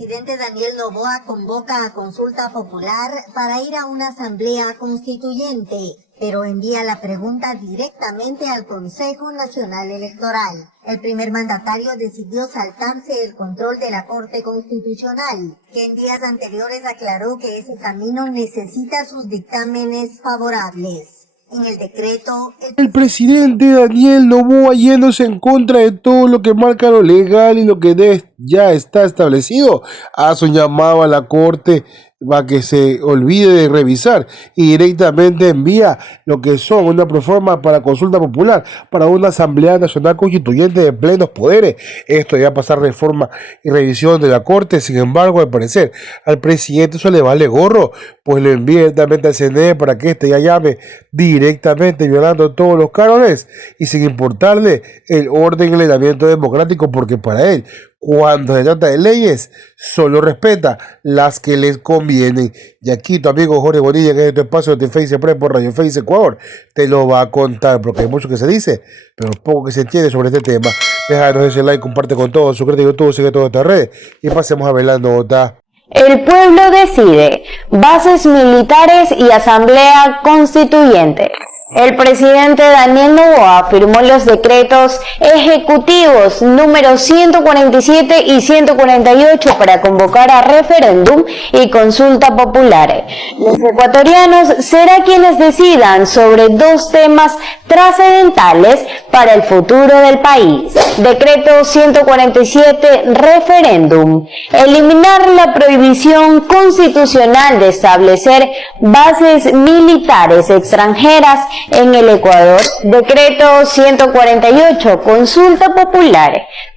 presidente Daniel Noboa convoca a consulta popular para ir a una asamblea constituyente, pero envía la pregunta directamente al Consejo Nacional Electoral. El primer mandatario decidió saltarse el control de la Corte Constitucional, que en días anteriores aclaró que ese camino necesita sus dictámenes favorables. En el decreto, el presidente Daniel Noboa, yéndose en contra de todo lo que marca lo legal y lo que ya está establecido, hace un llamado a la Corte para que se olvide de revisar y directamente envía lo que son una proforma para consulta popular, para una Asamblea Nacional Constituyente de plenos poderes. Esto ya pasar reforma y revisión de la Corte. Sin embargo, al parecer, al presidente eso le vale gorro, pues lo envía directamente al CNE para que ya llame directamente, violando todos los cánones y sin importarle el orden y el ordenamiento democrático, porque para él, cuando se trata de leyes, solo respeta las que les convienen. Y aquí tu amigo Jorge Bonilla, en este espacio de Face Pre por Radio Face Ecuador, te lo va a contar, porque hay mucho que se dice, pero poco que se entiende sobre este tema. Déjanos ese like, comparte con todos, suscríbete a YouTube, sigue todas estas redes y pasemos a ver la nota. El pueblo decide, bases militares y asamblea constituyente. El presidente Daniel Noboa firmó los decretos ejecutivos número 147 y 148 para convocar a referéndum y consulta popular. Los ecuatorianos serán quienes decidan sobre dos temas trascendentales para el futuro del país. Decreto 147, referéndum. Eliminar la prohibición constitucional de establecer bases militares extranjeras en el Ecuador. Decreto 148, consulta popular.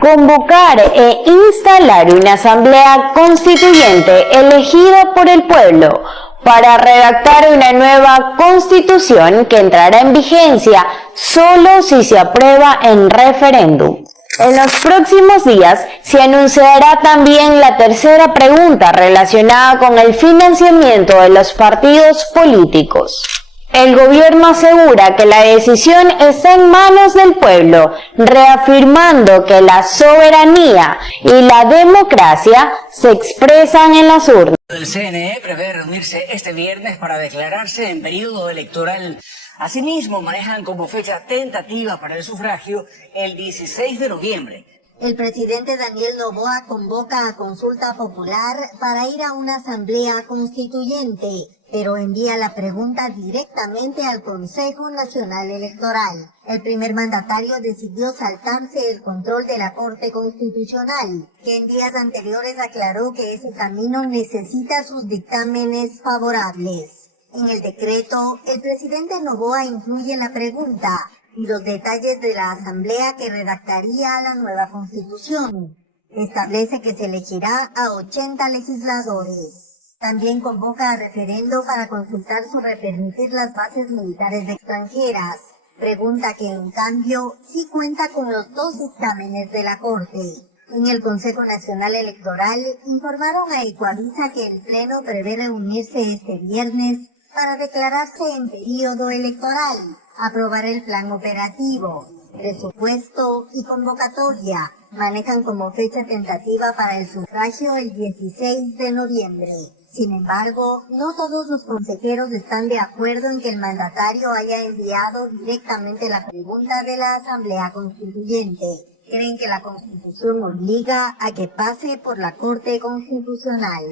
Convocar e instalar una asamblea constituyente elegida por el pueblo para redactar una nueva constitución que entrará en vigencia solo si se aprueba en referéndum. En los próximos días se anunciará también la tercera pregunta relacionada con el financiamiento de los partidos políticos. El gobierno asegura que la decisión está en manos del pueblo, reafirmando que la soberanía y la democracia se expresan en las urnas. El CNE prevé reunirse este viernes para declararse en periodo electoral. Asimismo, manejan como fecha tentativa para el sufragio el 16 de noviembre. El presidente Daniel Noboa convoca a consulta popular para ir a una asamblea constituyente, pero envía la pregunta directamente al Consejo Nacional Electoral. El primer mandatario decidió saltarse el control de la Corte Constitucional, que en días anteriores aclaró que ese camino necesita sus dictámenes favorables. En el decreto, el presidente Noboa incluye la pregunta y los detalles de la asamblea que redactaría la nueva constitución. Establece que se elegirá a 80 legisladores. También convoca a referendo para consultar sobre permitir las bases militares extranjeras. Pregunta que en cambio sí cuenta con los dos dictámenes de la Corte. En el Consejo Nacional Electoral informaron a Ecuavisa que el Pleno prevé reunirse este viernes para declararse en periodo electoral, aprobar el plan operativo, presupuesto y convocatoria. Manejan como fecha tentativa para el sufragio el 16 de noviembre. Sin embargo, no todos los consejeros están de acuerdo en que el mandatario haya enviado directamente la pregunta de la Asamblea Constituyente. Creen que la Constitución obliga a que pase por la Corte Constitucional.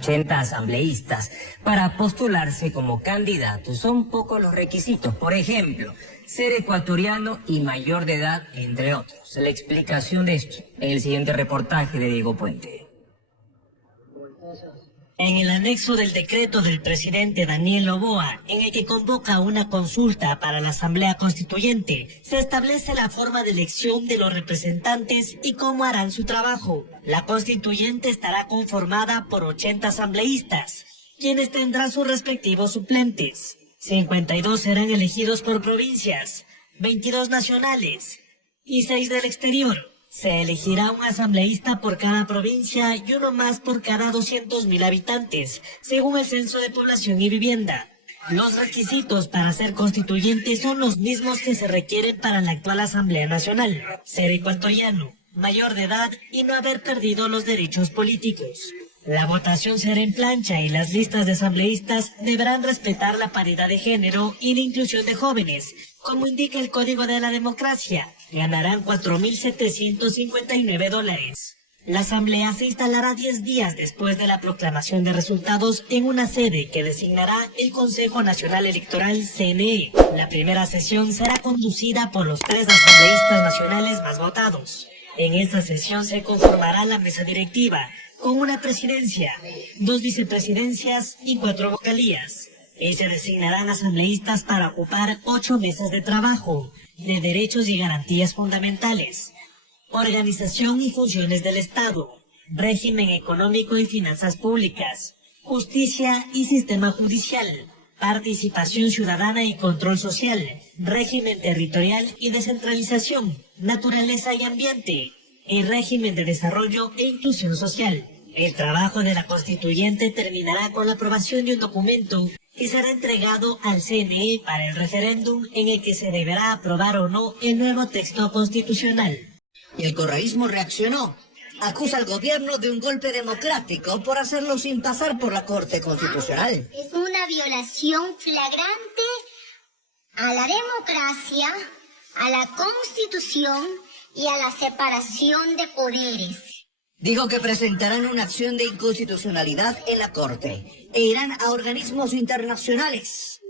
80 asambleístas para postularse como candidatos. Son pocos los requisitos. Por ejemplo, ser ecuatoriano y mayor de edad, entre otros. La explicación de esto en el siguiente reportaje de Diego Puente. En el anexo del decreto del presidente Daniel Noboa, en el que convoca una consulta para la Asamblea Constituyente, se establece la forma de elección de los representantes y cómo harán su trabajo. La Constituyente estará conformada por 80 asambleístas, quienes tendrán sus respectivos suplentes. 52 serán elegidos por provincias, 22 nacionales y 6 del exterior. Se elegirá un asambleísta por cada provincia y uno más por cada 200.000 habitantes, según el Censo de Población y Vivienda. Los requisitos para ser constituyente son los mismos que se requieren para la actual Asamblea Nacional: ser ecuatoriano, mayor de edad y no haber perdido los derechos políticos. La votación será en plancha y las listas de asambleístas deberán respetar la paridad de género y la inclusión de jóvenes, como indica el Código de la Democracia. Ganarán $4.759. La asamblea se instalará 10 días después de la proclamación de resultados en una sede que designará el Consejo Nacional Electoral CNE. La primera sesión será conducida por los 3 asambleístas nacionales más votados. En esta sesión se conformará la mesa directiva, con una presidencia, 2 vicepresidencias y 4 vocalías. Y se designarán asambleístas para ocupar 8 mesas de trabajo, de derechos y garantías fundamentales, organización y funciones del Estado, régimen económico y finanzas públicas, justicia y sistema judicial, participación ciudadana y control social, régimen territorial y descentralización, naturaleza y ambiente, y régimen de desarrollo e inclusión social. El trabajo de la constituyente terminará con la aprobación de un documento que será entregado al CNE para el referéndum en el que se deberá aprobar o no el nuevo texto constitucional. Y el correísmo reaccionó. Acusa al gobierno de un golpe democrático por hacerlo sin pasar por la Corte Constitucional. Es una violación flagrante a la democracia, a la Constitución y a la separación de poderes. Dijo que presentarán una acción de inconstitucionalidad en la Corte e irán a organismos internacionales.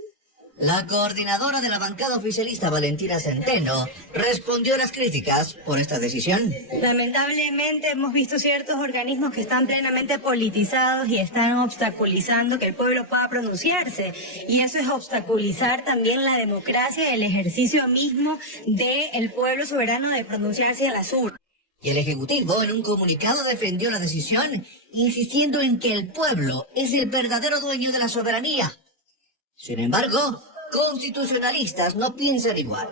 La coordinadora de la bancada oficialista, Valentina Centeno, respondió a las críticas por esta decisión. Lamentablemente hemos visto ciertos organismos que están plenamente politizados y están obstaculizando que el pueblo pueda pronunciarse. Y eso es obstaculizar también la democracia y el ejercicio mismo del pueblo soberano de pronunciarse a las urnas. Y el Ejecutivo, en un comunicado, defendió la decisión, insistiendo en que el pueblo es el verdadero dueño de la soberanía. Sin embargo, constitucionalistas no piensan igual.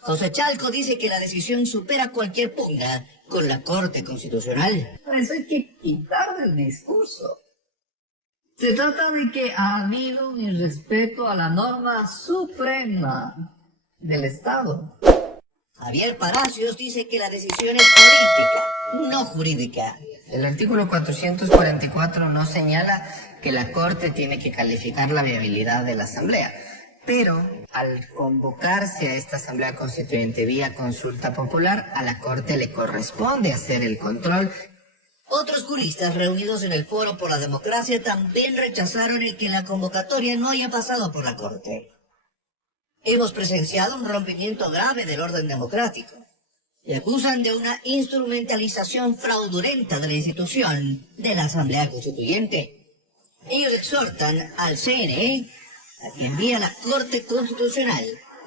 José Chalco dice que la decisión supera cualquier pugna con la Corte Constitucional. Eso hay que quitar del discurso. Se trata de que ha habido un irrespeto a la norma suprema del Estado. Javier Palacios dice que la decisión es política, no jurídica. El artículo 444 no señala que la Corte tiene que calificar la viabilidad de la Asamblea, pero al convocarse a esta Asamblea Constituyente vía consulta popular, a la Corte le corresponde hacer el control. Otros juristas reunidos en el Foro por la Democracia también rechazaron el que la convocatoria no haya pasado por la Corte. Hemos presenciado un rompimiento grave del orden democrático y acusan de una instrumentalización fraudulenta de la institución de la Asamblea Constituyente. Ellos exhortan al CNE a que envíe a la Corte Constitucional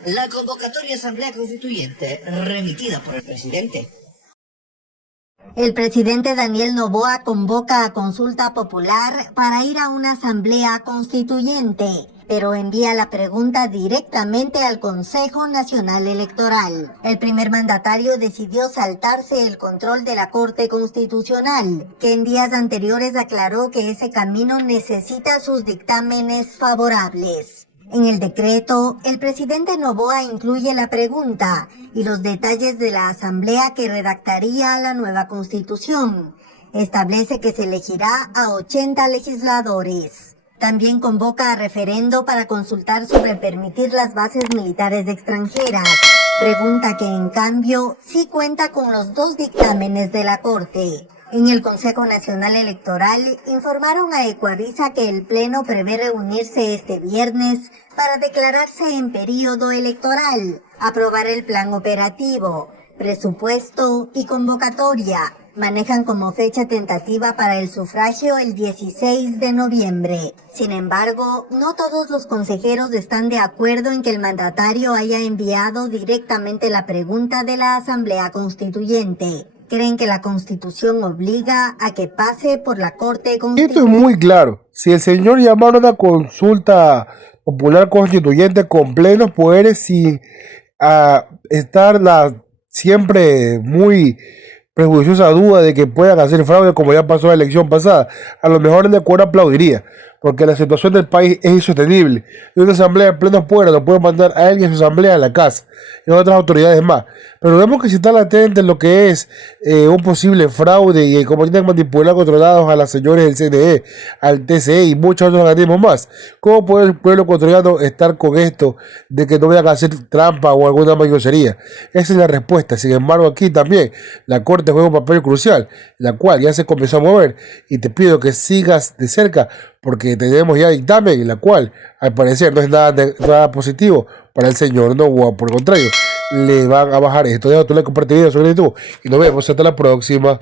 la convocatoria de Asamblea Constituyente remitida por el presidente. El presidente Daniel Noboa convoca a consulta popular para ir a una asamblea constituyente, pero envía la pregunta directamente al Consejo Nacional Electoral. El primer mandatario decidió saltarse el control de la Corte Constitucional, que en días anteriores aclaró que ese camino necesita sus dictámenes favorables. En el decreto, el presidente Noboa incluye la pregunta y los detalles de la asamblea que redactaría la nueva Constitución. Establece que se elegirá a 80 legisladores. También convoca a referendo para consultar sobre permitir las bases militares extranjeras. Pregunta que, en cambio, sí cuenta con los 2 dictámenes de la Corte. En el Consejo Nacional Electoral informaron a Ecuavisa que el Pleno prevé reunirse este viernes para declararse en período electoral, aprobar el plan operativo, presupuesto y convocatoria. Manejan como fecha tentativa para el sufragio el 16 de noviembre. Sin embargo, no todos los consejeros están de acuerdo en que el mandatario haya enviado directamente la pregunta de la Asamblea Constituyente. Creen que la Constitución obliga a que pase por la Corte Constitucional. Esto es muy claro. Si el señor llamaron a una consulta popular constituyente con plenos poderes sin estar siempre muy prejuiciosa duda de que puedan hacer fraude como ya pasó la elección pasada, a lo mejor el Ecuador aplaudiría. porque la situación del país es insostenible. Y una asamblea en pleno fuera no puede mandar a él y a su asamblea a la casa y a otras autoridades más. Pero tenemos que estar atentos en lo que es un posible fraude y cómo tienen manipular controlados a las señores del CNE, al TCE y muchos otros organismos más. ¿Cómo puede el pueblo ecuatoriano estar con esto de que no vayan a hacer trampa o alguna mayoría? Esa es la respuesta. Sin embargo, aquí también la Corte juega un papel crucial, la cual ya se comenzó a mover, y te pido que sigas de cerca porque tenemos ya dictamen, en la cual al parecer no es nada positivo para el señor Noboa. Por el contrario, le van a bajar esto. Dejo tu like, comparte el video sobre YouTube y nos vemos hasta la próxima.